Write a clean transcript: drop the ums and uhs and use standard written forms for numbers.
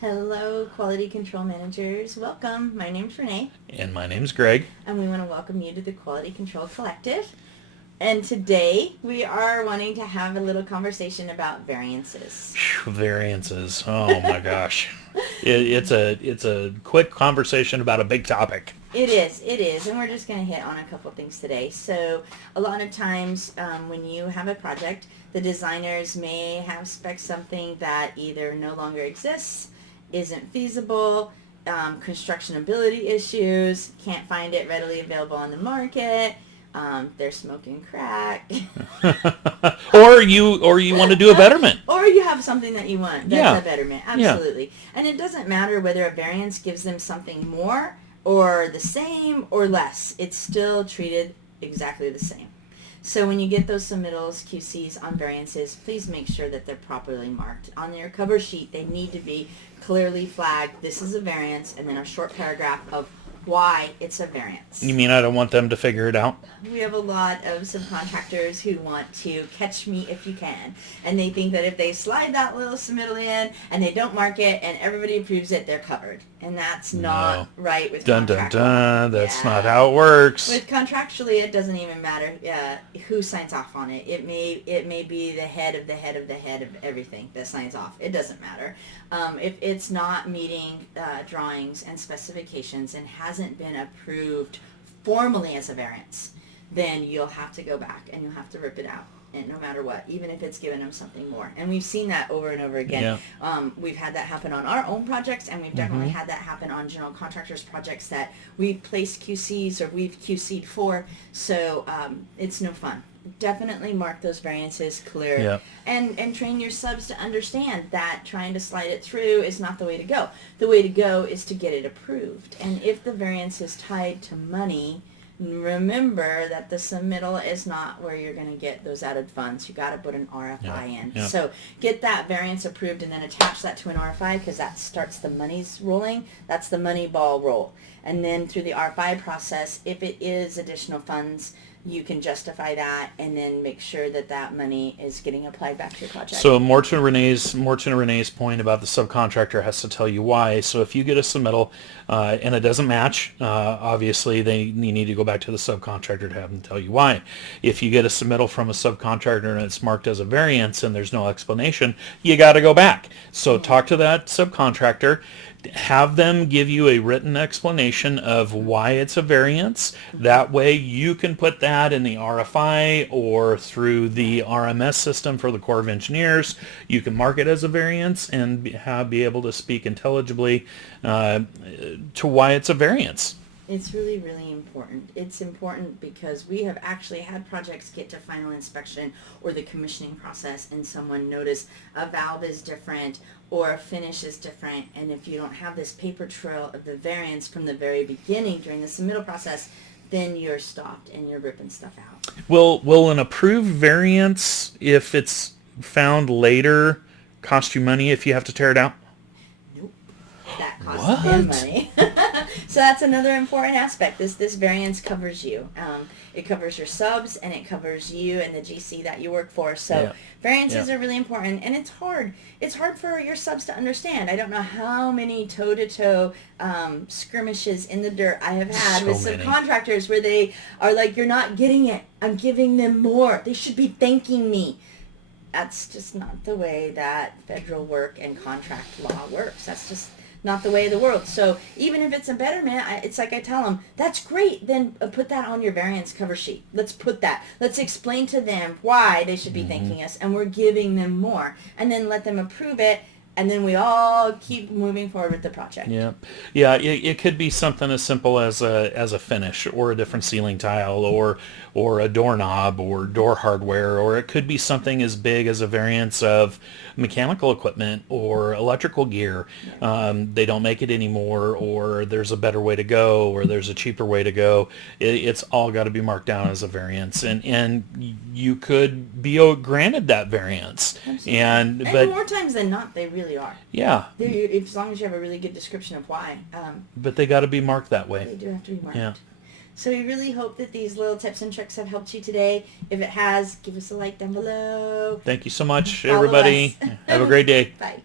Hello, quality control managers. Welcome. My name's Renee, And my name's Greg. and we want to welcome you to the Quality Control Collective. And today we are wanting to have a little conversation about variances. Variances. Oh my gosh. It's a quick conversation about a big topic. It is, and we're just going to hit on a couple things today. So a lot of times when you have a project, the designers may have spec something that either no longer exists, isn't feasible, constructionability issues, can't find it readily available on the market, they're smoking crack. or you want to do a betterment. Or you have something that you want that's a betterment. Absolutely. Yeah. And it doesn't matter whether a variance gives them something more or the same or less. It's still treated exactly the same. So when you get those submittals, QCs on variances, please make sure that they're properly marked. On your cover sheet, they need to be clearly flagged. This is a variance, and then a short paragraph of why it's a variance. You mean I don't want them to figure it out? We have a lot of subcontractors who want to catch me if you can. And they think that if they slide that little submittal in and they don't mark it and everybody approves it, they're covered. And that's not right with contract law. That's not how it works. With contractually, it doesn't even matter who signs off on it. It may be the head of the head of the head of everything that signs off. It doesn't matter. If it's not meeting drawings and specifications and hasn't been approved formally as a variance, then you'll have to go back and you'll have to rip it out, and no matter what, even if it's given them something more. And we've seen that over and over again. Yeah. We've had that happen on our own projects, and we've definitely had that happen on general contractors' projects that we've placed QCs or we've QC'd for, so it's no fun. Definitely mark those variances clear, and train your subs to understand that trying to slide it through is not the way to go. The way to go is to get it approved. And if the variance is tied to money, remember that the submittal is not where you're going to get those added funds. You got to put an RFI in. Yeah. So get that variance approved and then attach that to an RFI, because that starts the monies rolling. That's the money ball roll. And then through the RFI process, if it is additional funds, you can justify that and then make sure that that money is getting applied back to your project. So more to Renee's point about the subcontractor has to tell you why. So if you get a submittal and it doesn't match, obviously you need to go back to the subcontractor to have them tell you why. If you get a submittal from a subcontractor and it's marked as a variance and there's no explanation, you got to go back. So talk to that subcontractor. Have them give you a written explanation of why it's a variance. That way you can put that in the RFI or through the RMS system for the Corps of Engineers. You can mark it as a variance and be able to speak intelligibly to why it's a variance. It's really, really important. It's important because we have actually had projects get to final inspection or the commissioning process and someone noticed a valve is different or a finish is different, and if you don't have this paper trail of the variance from the very beginning during the submittal process, then you're stopped and you're ripping stuff out. Will an approved variance, if it's found later, cost you money if you have to tear it out? Nope. That costs them money. So that's another important aspect. This variance covers you. It covers your subs, and it covers you and the GC that you work for. So variances are really important, and it's hard. It's hard for your subs to understand. I don't know how many toe-to-toe skirmishes in the dirt I have had with subcontractors where they are like, "You're not getting it. I'm giving them more. They should be thanking me." That's just not the way that federal work and contract law works. That's just not the way of the world. So even if it's a betterment, it's like I tell them, that's great, then put that on your variance cover sheet. Let's put that. Let's explain to them why they should be thanking us, and we're giving them more. And then let them approve it, and then we all keep moving forward with the project. It could be something as simple as a finish or a different ceiling tile or a doorknob or door hardware, or it could be something as big as a variance of mechanical equipment or electrical gear. They don't make it anymore, or there's a better way to go, or there's a cheaper way to go. It's all got to be marked down as a variance, and you could be granted that variance. Absolutely. And more times than not, they really are. Yeah. As long as you have a really good description of why. But they got to be marked that way. They do have to be marked. Yeah. So we really hope that these little tips and tricks have helped you today. If it has, give us a like down below. Thank you so much, Follow everybody. us. Have a great day. Bye.